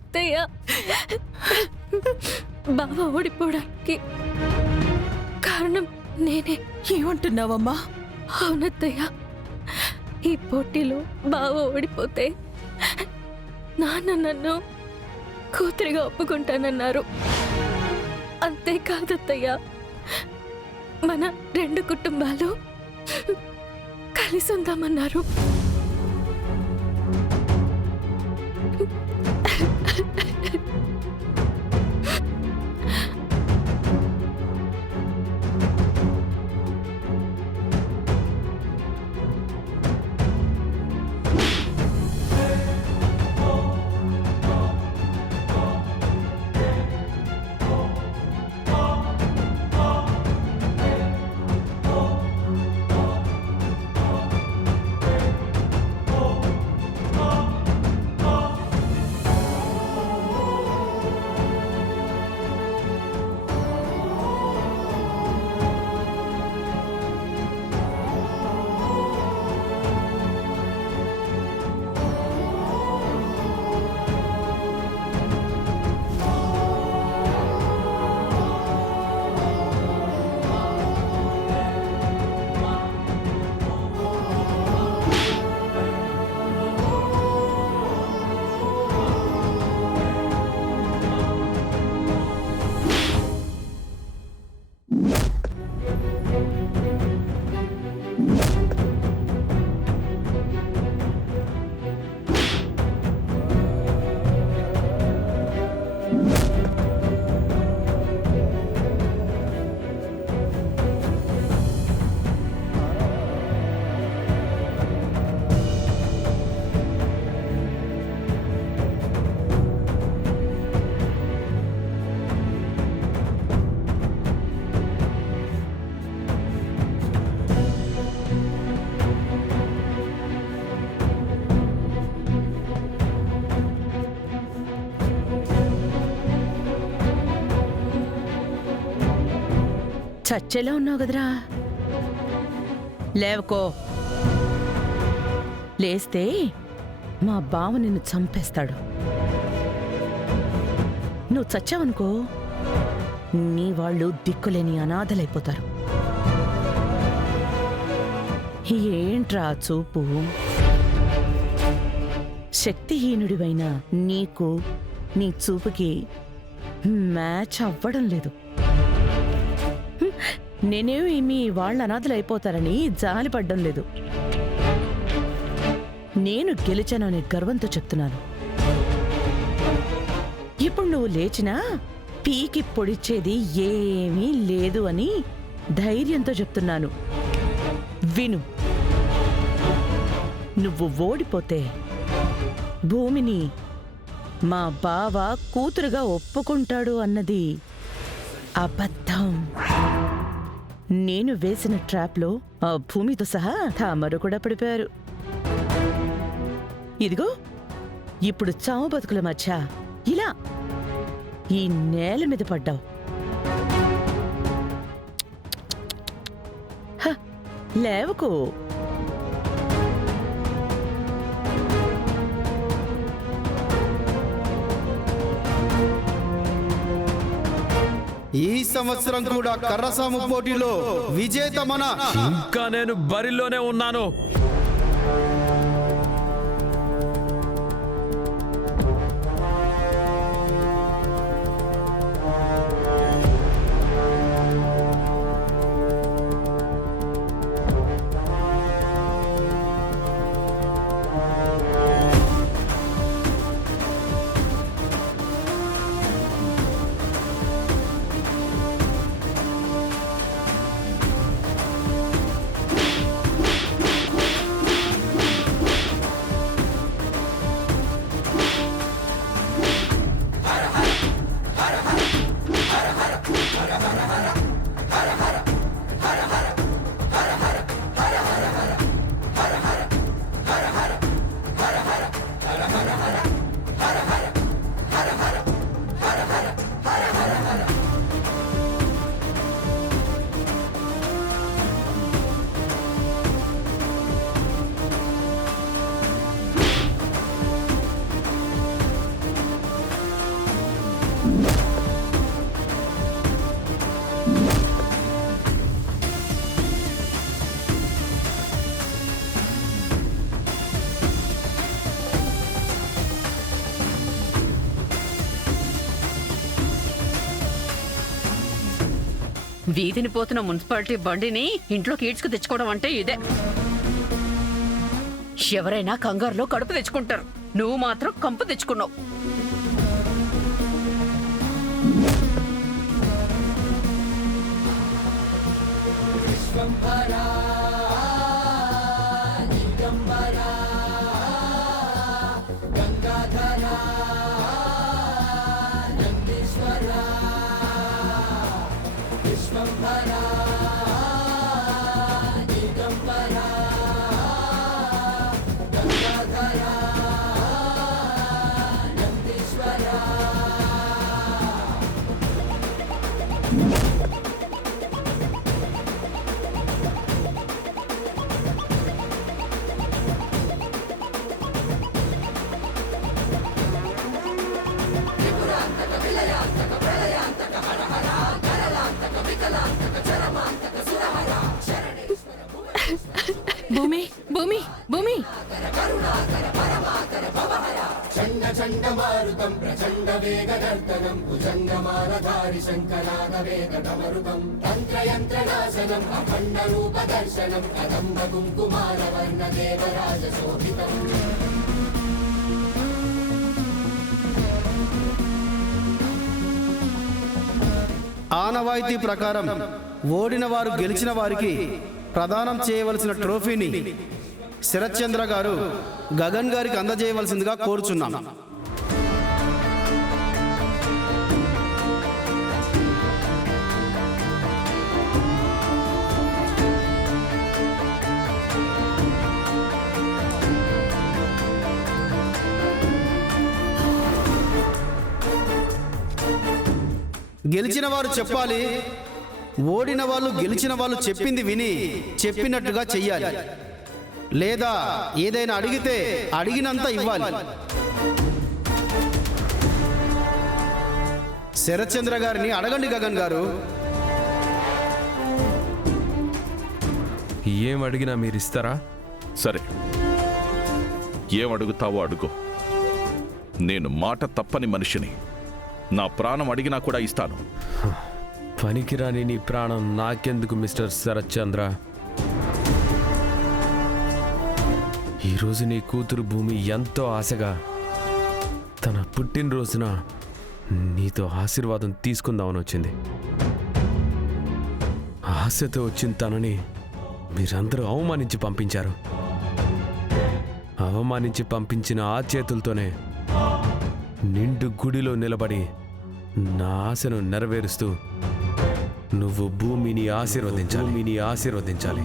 అత్తయ్య, బావ ఓడిపోవడానికి కారణం నేనే. ఏమంటున్నావమ్మా? అవునత్తయ్య, ఈ పోటీలో బావ ఓడిపోతే నాన్న నన్ను కూతురిగా ఒప్పుకుంటానన్నారు. అంతేకాదత్తయ్య, మన 2 కుటుంబాలు కలిసి ఉందామన్నారు. చచ్చేలా ఉన్నావు కదరా, లేవకో. లేస్తే మా బావ నిన్ను చంపేస్తాడు. నువ్వు చచ్చావనుకో, నీ వాళ్ళు దిక్కులేని అనాథలైపోతారు. ఏంట్రా చూపు? శక్తిహీనుడివైన నీకు నీ చూపుకి మ్యాచ్ అవ్వడం లేదు. నేనేమి మీ వాళ్ళ అనాథలైపోతారని జాలిపడ్డం లేదు. నేను గెలిచాననే గర్వంతో చెప్తున్నాను. ఇప్పుడు నువ్వు లేచినా పీకి పొడిచేది ఏమీ లేదు అని ధైర్యంతో చెప్తున్నాను. విను, నువ్వు ఓడిపోతే భూమిని మా బావ కూతురుగా ఒప్పుకుంటాడు అన్నది అబద్ధం. నేను వేసిన ట్రాప్లో ఆ భూమితో సహా తామరు కూడా పడిపోయారు. ఇదిగో ఇప్పుడు చావు బతుకుల మధ్య ఇలా ఈ నేల మీద పడ్డావు. లేవకు. ఈ సంవత్సరం కూడా కర్రసాము పోటీలో విజేత మన. ఇంకా నేను బరిలోనే ఉన్నాను. వీధిని పోతున్న మున్సిపాలిటీ బండిని ఇంట్లోకి ఈడ్చుకు తెచ్చుకోవడం అంటే ఇదే. ఎవరైనా కంగారులో కడుపు తెచ్చుకుంటారు, నువ్వు మాత్రం కంపు తెచ్చుకున్నావు. భూమి భూమి భూమి ఆనవాయితీ ప్రకారం ఓడిన వారు గెలిచిన వారికి ప్రదానం చేయవలసిన ట్రోఫీని శరత్చంద్ర గారు గగన్ గారికి అందజేయవలసిందిగా కోరుచున్నాం. గెలిచిన వారు చెప్పాలి, ఓడిన వాళ్ళు గెలిచిన వాళ్ళు చెప్పింది విని చెప్పినట్టుగా చెయ్యాలి. లేదా ఏదైనా అడిగితే అడిగినంత ఇవ్వాలి. శరత్చంద్ర గారిని అడగండి గగన్ గారు. ఏం అడిగినా మీరు ఇస్తారా? సరే, ఏం అడుగుతావో అడుగు. నేను మాట తప్పని మనిషిని. నా ప్రాణం అడిగినా కూడా ఇస్తాను. పనికిరాని నీ ప్రాణం నాకెందుకు మిస్టర్ శరత్చంద్ర? ఈరోజు నీ కూతురు భూమి ఎంతో ఆశగా తన పుట్టినరోజున నీతో ఆశీర్వాదం తీసుకుందామని వచ్చింది. ఆశతో వచ్చిన తనని మీరందరూ అవమానించి పంపించారు. అవమానించి పంపించిన ఆ చేతులతోనే నిండు గుడిలో నిలబడి నా ఆశను నెరవేరుస్తూ నువ్వు భూమిని ఆశీర్వదించాలి.